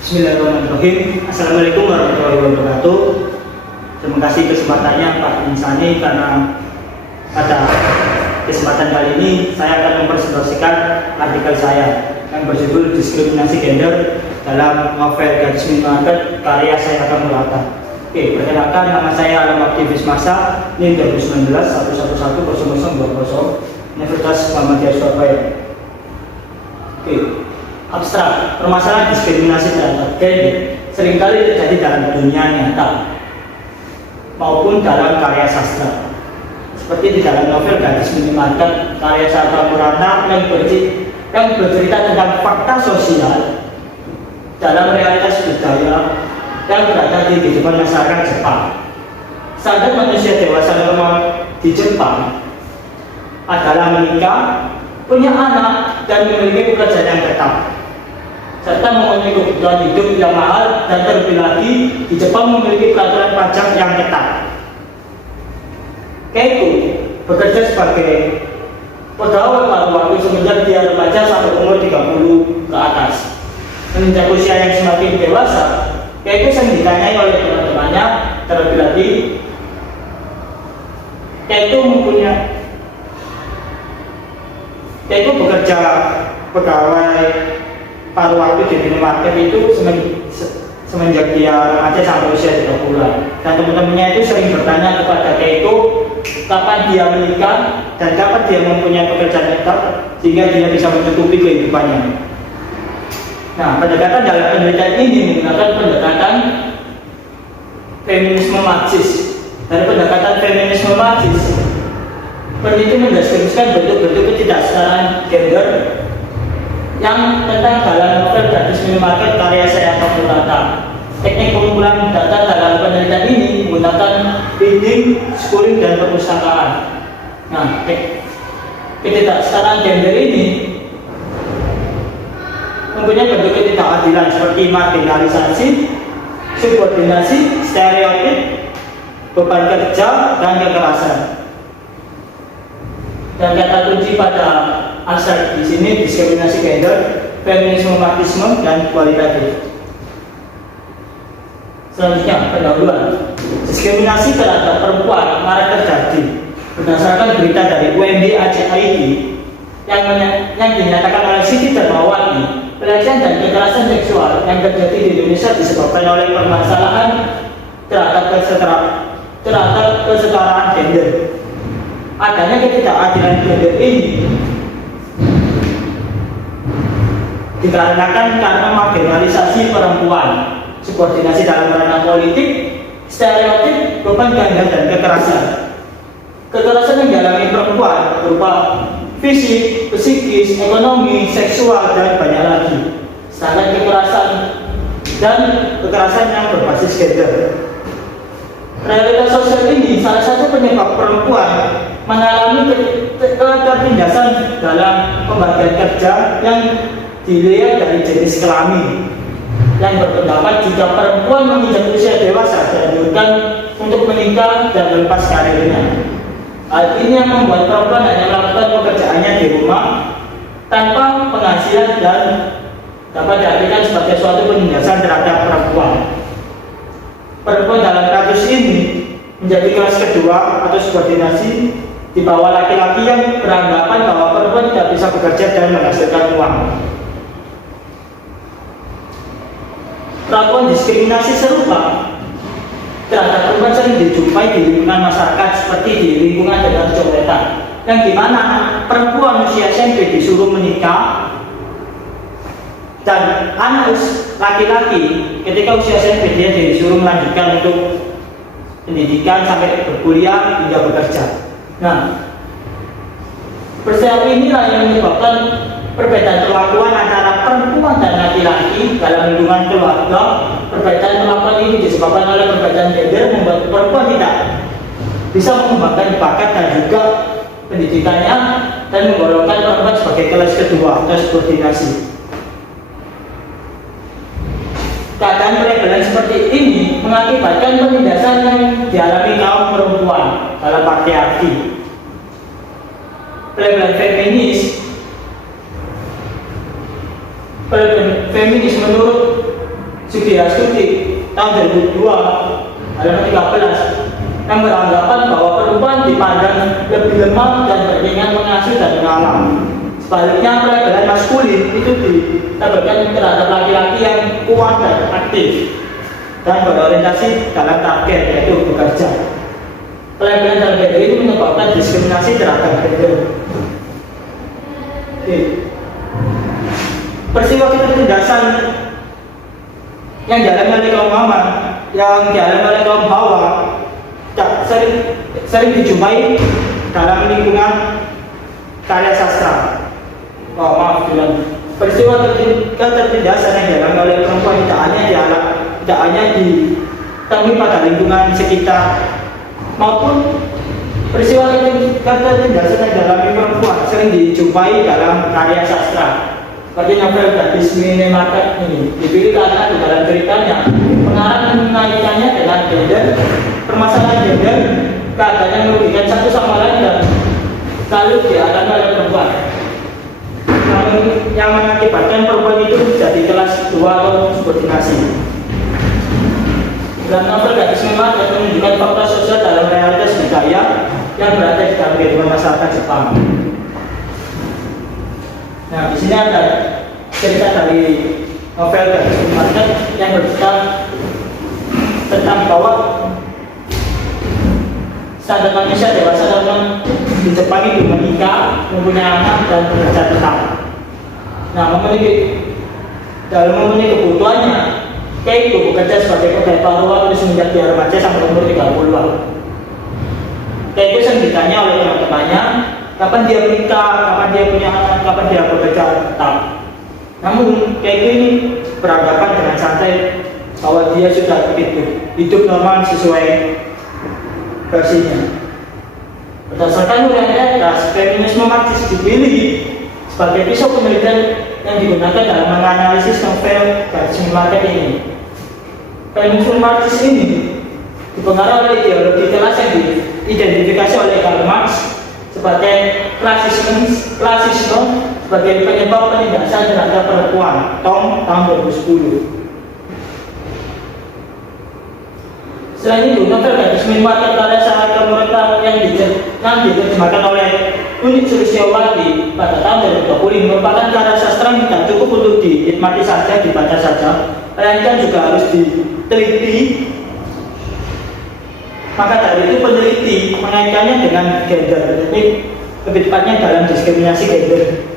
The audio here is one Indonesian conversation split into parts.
Bismillahirrahmanirrahim. Assalamualaikum warahmatullahi wabarakatuh. Terima kasih kesempatannya Pak Insani, karena pada kesempatan kali ini saya akan mempresentasikan artikel saya yang berjudul Diskriminasi Gender dalam novel Gadis Minimarket karya saya akan Murata. Oke, perkenalkan, nama saya Alam Aktivis Masa, NIM 2019 1110020 Universitas Muhammadiyah Surabaya. Oke, abstrak, permasalahan diskriminasi terhadap gender seringkali terjadi dalam dunia nyata maupun dalam karya sastra, seperti di dalam novel Gadis Minimarket karya saya Murata yang bercerita tentang fakta sosial dalam realitas budaya yang berada di kehidupan masyarakat Jepang. Standar manusia dewasa normal di Jepang adalah menikah, punya anak, dan memiliki pekerjaan yang tetap, serta memenuhi kebutuhan hidup yang mahal, dan terlebih lagi di Jepang memiliki peraturan pajak yang ketat. Keiko bekerja sebagai pegawai paruh waktu semenjak dia remaja sampai umur 30 ke atas. Menginjak usia yang semakin dewasa, Keiko sering ditanyai oleh teman-temannya. Terlebih lagi, Keiko bekerja pegawai paruh waktu di minimarket itu semenjak dia remaja sampai usia 30-an. Dan teman-temannya itu sering bertanya kepada Keiko kapan dia menikah dan kapan dia mempunyai pekerjaan tetap sehingga dia bisa mencukupi kehidupannya. Nah, pendekatan dalam penelitian ini menggunakan pendekatan feminisme Marxis. Dari pendekatan feminisme Marxis, peneliti mendeskripsikan bentuk-bentuk ketidaksetaraan gender yang tentang dalam novel Gadis Minimarket karya saya Murata. Teknik pengumpulan data dalam penelitian ini menggunakan reading, schooling, dan perpustakaan. Nah, ketidaksetaraan gender ini mempunyai bentuk ketidakadilan seperti marginalisasi, subordinasi, stereotip, beban kerja, dan kekerasan. Dan kata kunci pada abstrak di sini diskriminasi gender, feminisme, marxisme, dan kualitatif. Selanjutnya, pendahuluan. Diskriminasi terhadap perempuan marak terjadi berdasarkan berita dari UMD Aceh.id yang dinyatakan oleh Siti Darmawati. Pelecehan dan kekerasan seksual yang terjadi di Indonesia disebabkan oleh permasalahan terhadap kesetaraan gender. Adanya ketidakadilan gender ini dikarenakan karena marginalisasi perempuan, subordinasi dalam ranah politik, stereotip, beban ganda, dan kekerasan. Kekerasan yang dialami perempuan berupa fisik, psikis, ekonomi, seksual, dan banyak lagi. Sedangkan kekerasan yang berbasis gender. Realitas sosial ini salah satu penyebab perempuan mengalami ketertindasan dalam pembagian kerja yang dilihat dari jenis kelamin, yang berpendapat jika perempuan menginjak usia dewasa dianjurkan untuk menikah dan melepas karirnya. Hal ini yang membuat perempuan hanya melakukan pekerjaannya di rumah tanpa penghasilan dan dapat diartikan sebagai suatu penindasan terhadap perempuan. Perempuan dalam kasus ini menjadi kelas kedua atau subordinasi di bawah laki-laki yang beranggapan bahwa perempuan tidak bisa bekerja dan menghasilkan uang. Perlakuan diskriminasi serupa terhadap perempuan sering dijumpai di lingkungan masyarakat seperti di lingkungan dengan coretan, yang dimana perempuan usia SMP disuruh menikah dan anak laki-laki ketika usia SMP dia disuruh melanjutkan untuk pendidikan sampai berkuliah hingga bekerja. Nah, peristiwa inilah yang menyebabkan perbedaan perlakuan antara perempuan dan laki-laki dalam lingkungan keluarga. Perbedaan perlakuan ini disebabkan oleh perbedaan gender membuat perempuan tidak bisa mengembangkan bakat dan juga pendidikannya dan menggolongkan perempuan sebagai kelas kedua atau subordinasi. Keadaan pelabelan seperti ini mengakibatkan penindasan yang dialami kaum perempuan dalam patriarki. Pelabelan feminis menurut Sudiastuti tahun 2002 halaman 13 yang beranggapan bahwa perempuan dipandang lebih lemah dan beringat mengasuh dan mengalah. Sebaliknya pelabelan maskulin itu ditabarkan terhadap laki-laki yang kuat dan aktif dan berorientasi dalam target yaitu bekerja. Pelabelan dalam gender itu menyebabkan diskriminasi terhadap gender. Peristiwa ketertindasan yang dialami oleh kaum Haman, yang dialami oleh kaum Hawa sering dijumpai dalam lingkungan karya sastra. Peristiwa ketertindasan yang dialami oleh perempuan tidak hanya ditemui pada lingkungan sekitar, maupun peristiwa ketertindasan yang dialami perempuan sering dijumpai dalam karya sastra. Seperti novel Gadis Minimarket ini dipilih karena di dalam ceritanya pengarang mengaitkannya dengan gender, permasalahan gender, keadaan yang merugikan satu sama lain dan lalu dialami oleh perempuan yang mengakibatkan perempuan itu jadi kelas 2 atau subordinasi. Dalam novel Gadis Minimarket menunjukkan fakta sosial dalam realitas budaya yang berada di dalam kehidupan masyarakat Jepang. Nah, di sini ada cerita dari novel Gadis Minimarket yang bercerita tentang bahwa standar manusia dewasa dalam di Jepang itu menikah, mempunyai anak dan bekerja tetap. Nah, dalam memenuhi kebutuhannya, kayak itu bekerja sebagai pegawai paruh terus menjadi remaja sampai umur 30-an. Kayak itu sering ditanya oleh teman-temannya, kapan dia menikah, kapan dia punya anak, kapan dia bekerja tetap. Namun kayak ini beranggapan dengan santai bahwa dia sudah hidup normal sesuai versinya. Berdasarkan urian etas, feminisme Marxis dipilih sebagai pisau penelitian yang digunakan dalam menganalisis novel Gadis Minimarket ini. Feminisme Marxis ini dipengaruhi oleh ideologi kelas yang diidentifikasi oleh Karl Marx sebagai klasisme sebagai penyebab penindasan terhadap perempuan tahun 2010. Selain itu, novel Gadis Minimarket karya Sarah Murata yang diterjemahkan oleh Unit Sulistyawati pada tahun 2020 merupakan karya sastra yang tidak cukup untuk dinikmati saja, dibaca saja, melainkan juga harus diteliti. Maka dari itu peneliti mengaitkannya dengan gender, jadi lebih tepatnya dalam diskriminasi gender.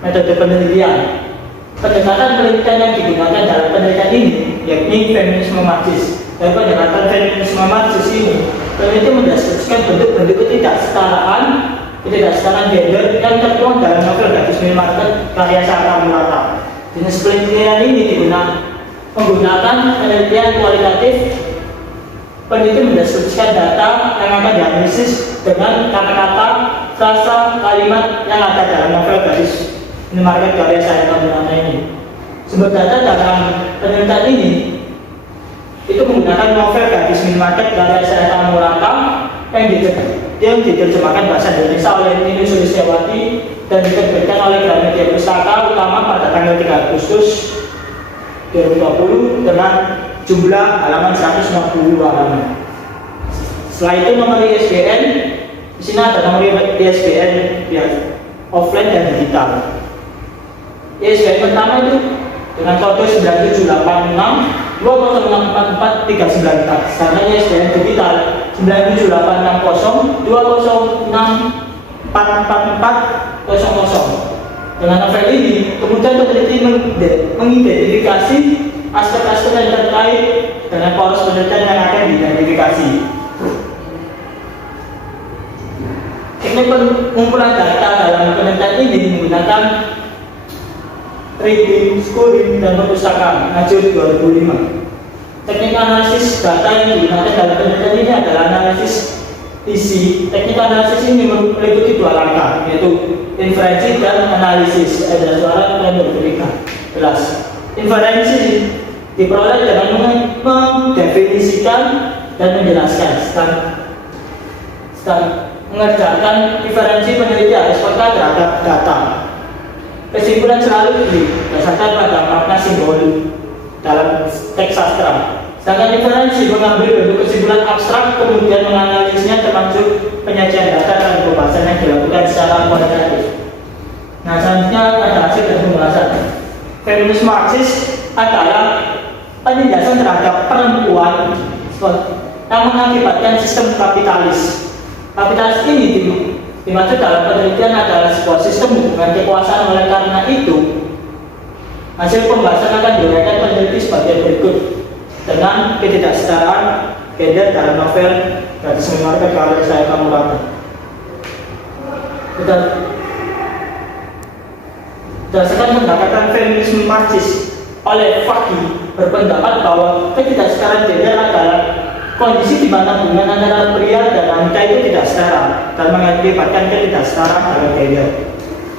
Metode penelitian. Pendekatan penelitian yang digunakan dalam penelitian ini yakni feminisme Marxis. Dan pendekatan feminisme Marxis ini peneliti mendeskripsikan bentuk-bentuk ketidaksetaraan gender yang tertuang dalam novel Gadis Minimarket karya Sarah Murata. Jenis penelitian ini menggunakan penelitian kualitatif. Peneliti mendeskripsikan data yang akan dianalisis dengan kata-kata, frasa, kalimat yang ada dalam novel Gadis Minimarket karya Sarah Murata ini. Sumber data dalam penelitian ini itu menggunakan novel Gadis Minimarket karya Sarah Murata yang diterjemahkan bahasa Indonesia oleh Nini Sulistyawati dan diterbitkan oleh Gramedia Pustaka Utama pada tanggal 3 Agustus 2020 dengan jumlah halaman 150 halaman. Setelah itu nomor ISBN, di sini ada nomor ISBN ya, offline dan digital. ISBN pertama itu dengan kode 9786 2064439, karena ISBN digital 97860 206444400. Dengan novel ini, kemudian peneliti mengidentifikasi aspek-aspek yang terkait dengan poros penelitian yang akan diidentifikasi. Teknik pengumpulan data dalam penelitian ini menggunakan reading, scoring, dan perpustakaan Najur 2005. Teknik analisis data yang digunakan dalam penelitian ini adalah analisis isi. Teknik analisis ini meliputi 2 langkah, yaitu inferensi dan analisis. Ada suara yang berbeda. Jelas. Inferensi diperoleh dengan mendefinisikan dan menjelaskan. Setelah mengerjakan inferensi, peneliti harus peka terhadap data. Kesimpulan selalu didasarkan pada makna simbol dalam teks sastra. Sedangkan inferensi mengambil bentuk kesimpulan abstrak kemudian menganalisisnya termasuk penyajian data dan pembahasan yang dilakukan secara kualitatif. Nah, selanjutnya ada hasil dari pembahasan. Feminisme Marxis adalah penindasan terhadap perempuan yang mengakibatkan sistem kapitalis. Kapitalis ini dimaksud dalam penelitian adalah sebuah sistem hubungan kekuasaan. Oleh karena itu, hasil pembahasan akan diuraikan peneliti sebagai berikut dengan ketidaksetaraan gender dalam novel Gadis Minimarket karya Sayaka Murata. Berdasarkan pendekatan feminisme Marxis oleh Faki berpendapat bahwa ketidaksetaraan gender adalah kondisi di mana hubungan antara pria dan wanita itu tidak setara dan mengakibatkan ketidaksetaraan dalam gender.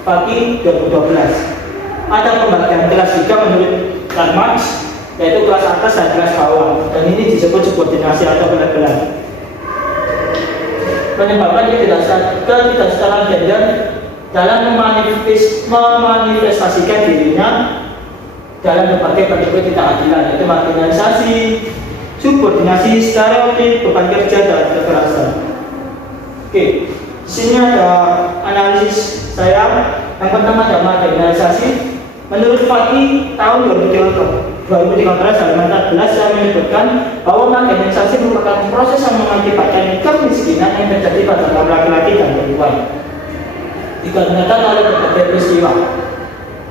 Faki 2012. Ada pembagian kelas juga menurut Karl Marx, yaitu kelas atas dan kelas bawah, dan ini disebut subordinasi atau pelebelan. Menyebabkan ketidaksetaraan gender dalam memanifestasikan dirinya dalam berbagai bentuk ketidakadilan, yaitu marginalisasi, subordinasi, stereotip, beban kerja, dan kekerasan. Oke, di sini ada analisis saya. Yang pertama ada marginalisasi. Menurut Faki tahun 2013 halaman 14 saya menyebutkan bahwa marginalisasi merupakan proses yang mengakibatkan kemiskinan yang terjadi pada kaum laki-laki dan perempuan. Dikarenakan oleh berbagai peristiwa.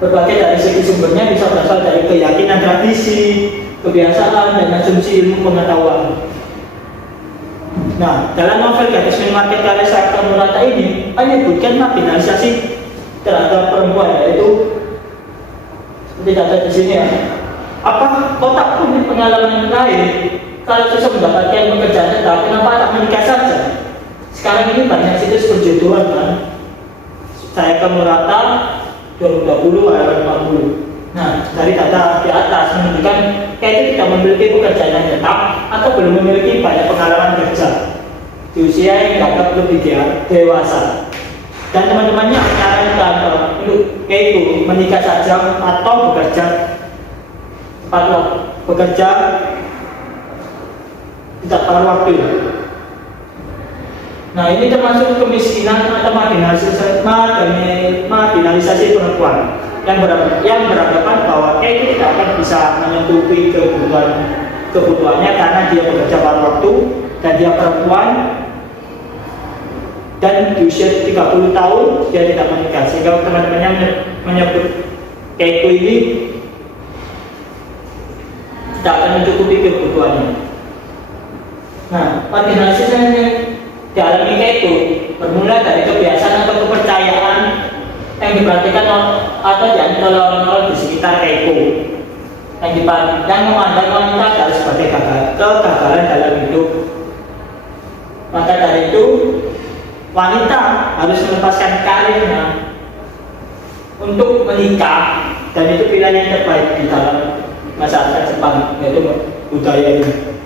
Berbagai dari segi sumbernya bisa berasal dari keyakinan, tradisi, kebiasaan, dan asumsi ilmu pengetahuan. Nah, dalam novel Gadis Minimarket karya Sayaka Murata ini menyebutkan marginalisasi terhadap perempuan, yaitu tidak ada di sini ya. Apa kotak punya pengalaman lain? Kalau susah mendapatkan pekerjaan tetap, kenapa tak menikah saja? Sekarang ini banyak situs perjodohan kan. Sayaka Murata 2020 halaman 40. Nah, dari data di atas menunjukkan kayak itu tidak memiliki pekerjaan yang tetap atau belum memiliki banyak pengalaman kerja di usia yang dianggap lebih dewasa. Dan teman-temannya menyarankan untuk kayak itu menikah saja atau bekerja tidak paruh waktu. Nah, ini termasuk kemiskinan atau marginalisasi perempuan yang beranggapan bahwa kayak itu tidak akan bisa mencukupi kebutuhannya karena dia bekerja paruh waktu dan dia perempuan. Dan di usia 30 tahun dia tidak menikah, sehingga teman-temannya menyebut Keiko ini tidak akan mencukupi kebutuhannya. Nah, marginalisasi yang dialami Keiko bermula dari kebiasaan atau kepercayaan yang diperhatikan atau dianut oleh orang-orang di sekitar Keiko yang memandang wanita adalah sebagai kegagalan dalam hidup. Maka dari itu wanita harus melepaskan karirnya untuk menikah, dan itu pilihan yang terbaik di dalam masyarakat Jepang, yaitu budaya ini.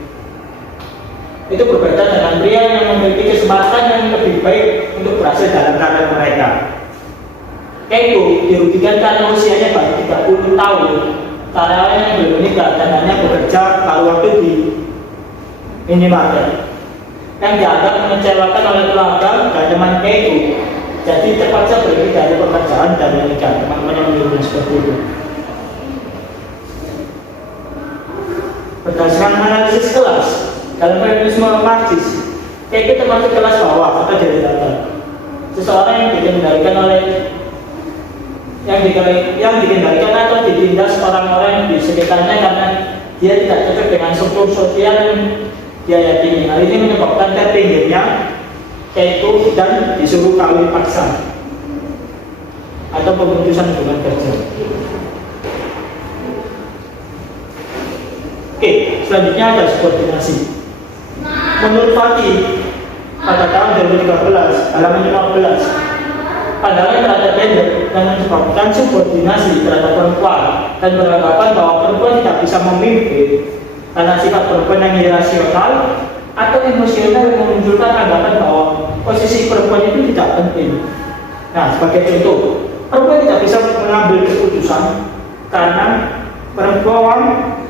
Itu berbeda dengan pria yang memiliki kesempatan yang lebih baik untuk berhasil dalam karir mereka. Keiko dirugikan karena usianya baru 30 tahun, karena yang belum menikah dan hanya bekerja paruh waktu di minimarket, yang dianggap mengecewakan oleh keluarga dan teman Keiko. Jadi terpaksa pergi dari pekerjaan dan menikah. Teman-teman yang menurut seperti itu. Berdasarkan analisis kelas dalam feminisme Marxis, Keiko termasuk kelas bawah atau degradasi. Seseorang yang dikendalikan atau ditindas orang-orang di sekitarnya karena dia tidak cocok dengan struktur sosial yang dia yakini. Hal ini menyebabkan terpinggirnya Keiko dan disuruh kawin paksa atau pemutusan hubungan kerja. Oke, selanjutnya ada subordinasi. Menurut Faki pada tahun 2013 halaman 15, pandangan terhadap gender dan menyebabkan subordinasi terhadap perempuan dan beranggapan bahwa perempuan tidak bisa memimpin karena sifat perempuan yang irasional atau emosional yang memunculkan anggapan bahwa posisi perempuan itu tidak penting. Nah, sebagai contoh, perempuan tidak bisa mengambil keputusan karena perempuan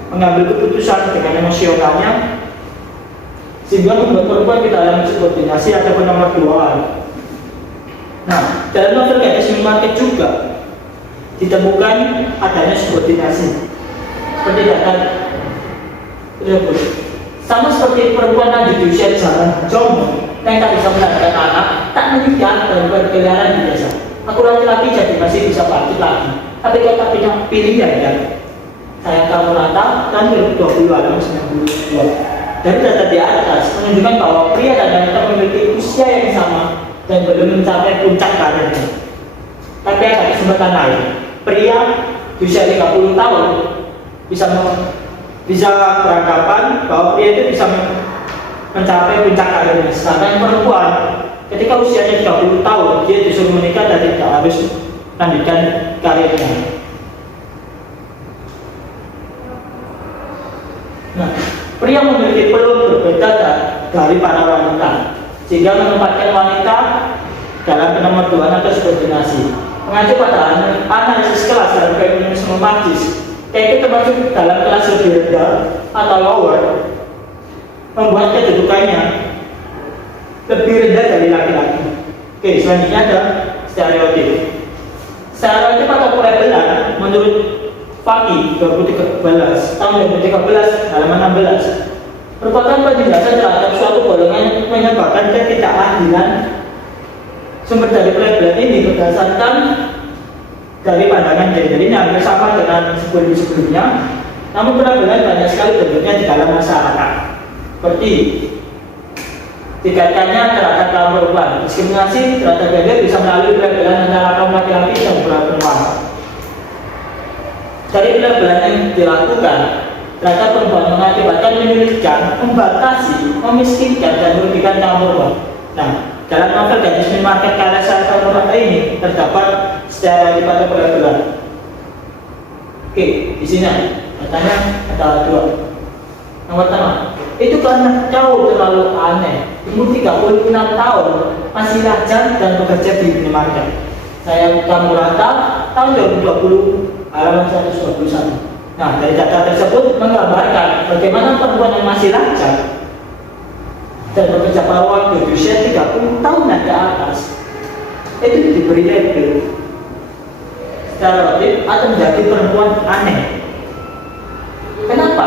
mengambil keputusan dengan emosionalnya sehingga membuat perempuan tidak dalam subordinasi ataupun nomor 2. Nah, dalam novel Gadis Minimarket juga ditemukan adanya subordinasi seperti data tersebut. Sama seperti perempuan lanjut di usia zaman jomblo yang tak bisa melahirkan anak, tak menikah dan berkeliaran di desa. Aku laki-laki jadi masih bisa bangkit lagi, tapi kau tak punya pilihan ya. Saya kamu rata dan 2020 92. Dari data di atas menunjukkan bahwa pria dan wanita memiliki usia yang sama dan belum mencapai puncak karirnya. Tapi ada kesempatan lain. Pria di usia 30 tahun bisa beranggapan bahwa pria itu bisa mencapai puncak karirnya. Sedangkan perempuan ketika usianya 30 tahun dia disuruh menikah dan tidak harus lanjutkan karirnya. Nah, pria memiliki peluang berbeda dari para wanita, sehingga menempatkan wanita dalam penomorduaan atau subordinasi. Mengacu pada analisis kelas dalam feminisme Marxis, yaitu termasuk dalam kelas lebih rendah atau lower, membuat kedudukannya lebih rendah dari laki-laki. Oke, selanjutnya ada stereotip. Stereotip atau pelabelan menurut Faki 2013 tahun 2013 halaman 16 merupakan penjelasan terhadap suatu golongan yang menyebabkan ketidakadilan. Sumber dari pelabelan ini berdasarkan dari pandangan gender ini hampir sama dengan sebelumnya, namun pelabelan banyak sekali bentuknya di dalam masyarakat. Seperti dikaitkannya terhadap kaum perempuan, diskriminasi terhadap gender bisa melalui pelabelan antara kaum laki-laki dan perempuan. Dari pelabelan yang dilakukan terhadap perempuan mengakibatkan menyulitkan, membatasi, memiskinkan dan merugikan kaum perempuan. Nah, dalam novel Gadis Minimarket karya Sarita Nurhaka ini terdapat stereotip atau pelabelan. Oke, di sini katanya ada 2. Yang pertama, itu karena kau terlalu aneh. Umur 36 tahun masih lajang dan bekerja di minimarket. Saya kamu rata tahun 2020 halaman 121. Nah, dari data tersebut menggambarkan bagaimana perempuan yang masih lajang dan bekerja pada waktu usia 30 tahunan ke atas itu diberi label stereotip atau menjadi perempuan aneh. Kenapa?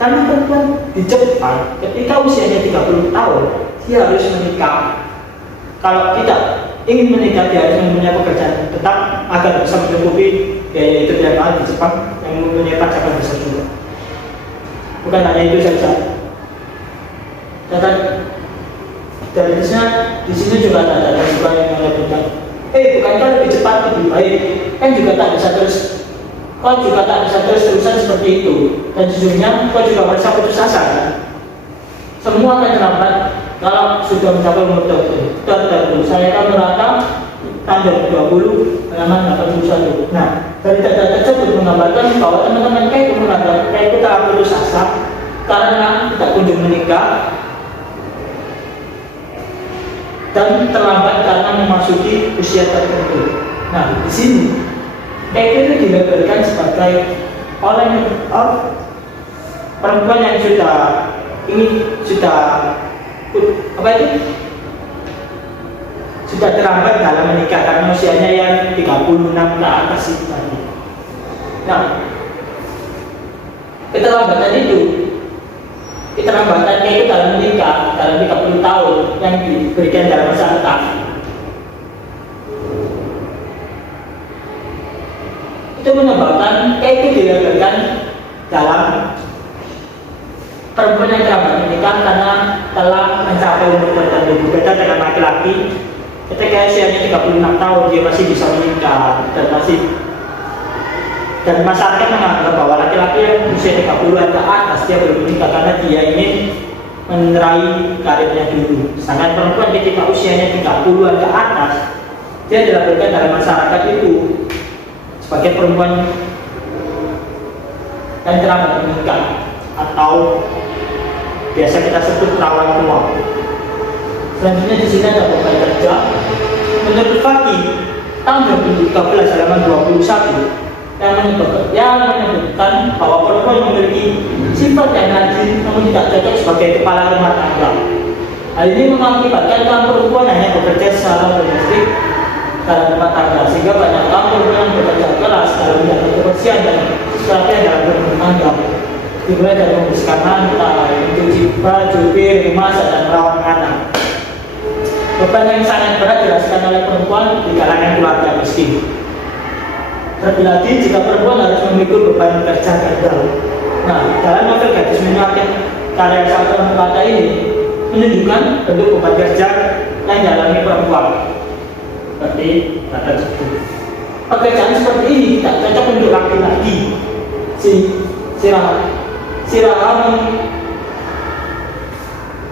Karena perempuan di Jepang ketika usianya 30 tahun dia harus menikah. Kalau tidak ingin menikah dia harus mempunyai pekerjaan tetap agar bisa mencukupi biaya hidup yang mahal di Jepang yang mempunyai pajakan besar juga. Bukan hanya itu saja. Dan dari di sini juga ada data yang menyebutkan, bukankah lebih cepat lebih baik? Kan juga tak bisa terus-terusan seperti itu. Dan sejujurnya kau juga merasa putus asa kan? Semua akan terlambat kalau sudah mencapai umur tertentu. Saya akan merata tahun 2020 halaman 81. Nah, dari data tersebut menggambarkan bahwa teman-teman kayak menganggap kayak kita putus asa karena tidak kunjung menikah dan terlambat karena memasuki usia tertentu. Nah, di sini itu dilabelkan sebagai orang yang perempuan yang sudah terlambat dalam menikah karena usianya yang 36 ke atas itu tadi. Nah, keterlambatan itu dalam menikah dalam 30 tahun yang diberikan dalam masyarakat itu menyebabkan itu dilabelkan dalam perempuan yang terlambat menikah karena telah mencapai umur tertentu. Berbeda dengan laki-laki ketika usianya 36 tahun dia masih bisa menikah dan masyarakat menganggap bahwa laki-laki yang usia 30-an ke atas dia belum menikah karena dia ingin menerai karirnya dulu. Sedangkan perempuan ketika usianya 30-an ke atas dia dilabelkan dalam masyarakat itu sebagai perempuan yang terlambat menikah atau biasa kita sebut perawan tua. Selanjutnya di sini ada beberapa kerja. Menurut Faki tahun 2013 halaman 21 yang menyebutkan bahwa perempuan memiliki sifat yang rajin namun tidak cocok sebagai kepala rumah tangga. Hal ini mengakibatkan kaum perempuan hanya bekerja secara domestik dalam rumah tangga, sehingga banyak kaum perempuan yang bekerja keras dalam menjaga kebersihan dan kesehatan dalam rumah tangga, dimulai dari membersihkan lantai, mencuci baju, piring, masak, dan merawat anak. Beban yang sangat berat dirasakan oleh perempuan di kalangan keluarga miskin. Terlebih lagi jika perempuan harus memikul beban kerja gagal. Nah, dalam novel Gadis Menyuapkan karya Salton Melata ini menunjukkan bentuk beban kerja yang dialami perempuan seperti kata tersebut. Pekerjaan seperti ini tidak cocok untuk laki-laki. Siraha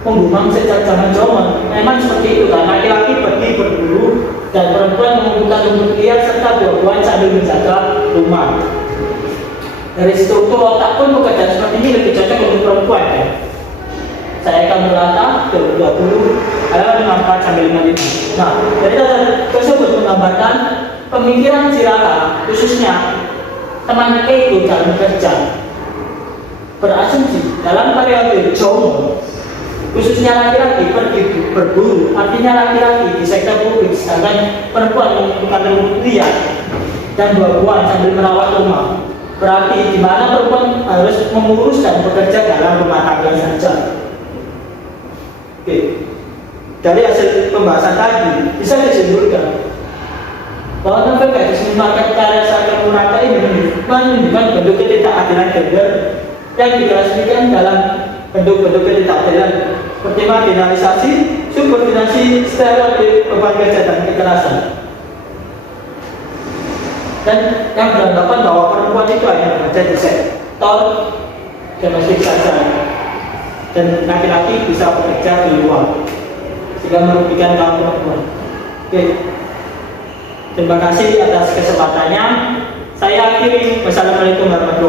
menggumam sejak zaman Jawa. Memang seperti itu kan, laki-laki pergi berburu dan perempuan mengumpulkan rumput liar serta buah-buahan sambil menjaga rumah. Dari struktur otak pun pekerjaan seperti ini lebih cocok untuk perempuan ya. Saya akan melata 2020 halaman 54 sampai 55. Nah, dari data tersebut menggambarkan pemikiran Siraha, khususnya teman Keiko dalam bekerja, berasumsi dalam periode Jawa khususnya laki-laki pergi berburu, artinya laki-laki di sektor publik, sedangkan perempuan mengumpulkan rumput liar dan buah-buahan sambil merawat rumah. Berarti di mana perempuan harus mengurus dan bekerja dalam rumah tangga saja. Oke. Dari hasil pembahasan tadi bisa disimpulkan bahwa novel Gadis Menyuapkan karya Salton Melata ini menunjukkan bentuk ketidakadilan gender yang diklasifikasikan dalam bentuk-bentuk ketidakadilan seperti marginalisasi, subordinasi, stereotip, beban kerja dan kekerasan. Dan yang beranggapan bahwa perempuan itu hanya bekerja di sektor domestik saja dan laki-laki bisa bekerja di luar, sehingga merugikan kaum perempuan. Oke. Terima kasih atas kesempatannya. Saya akhiri. Wassalamualaikum warahmatullahi wabarakatuh.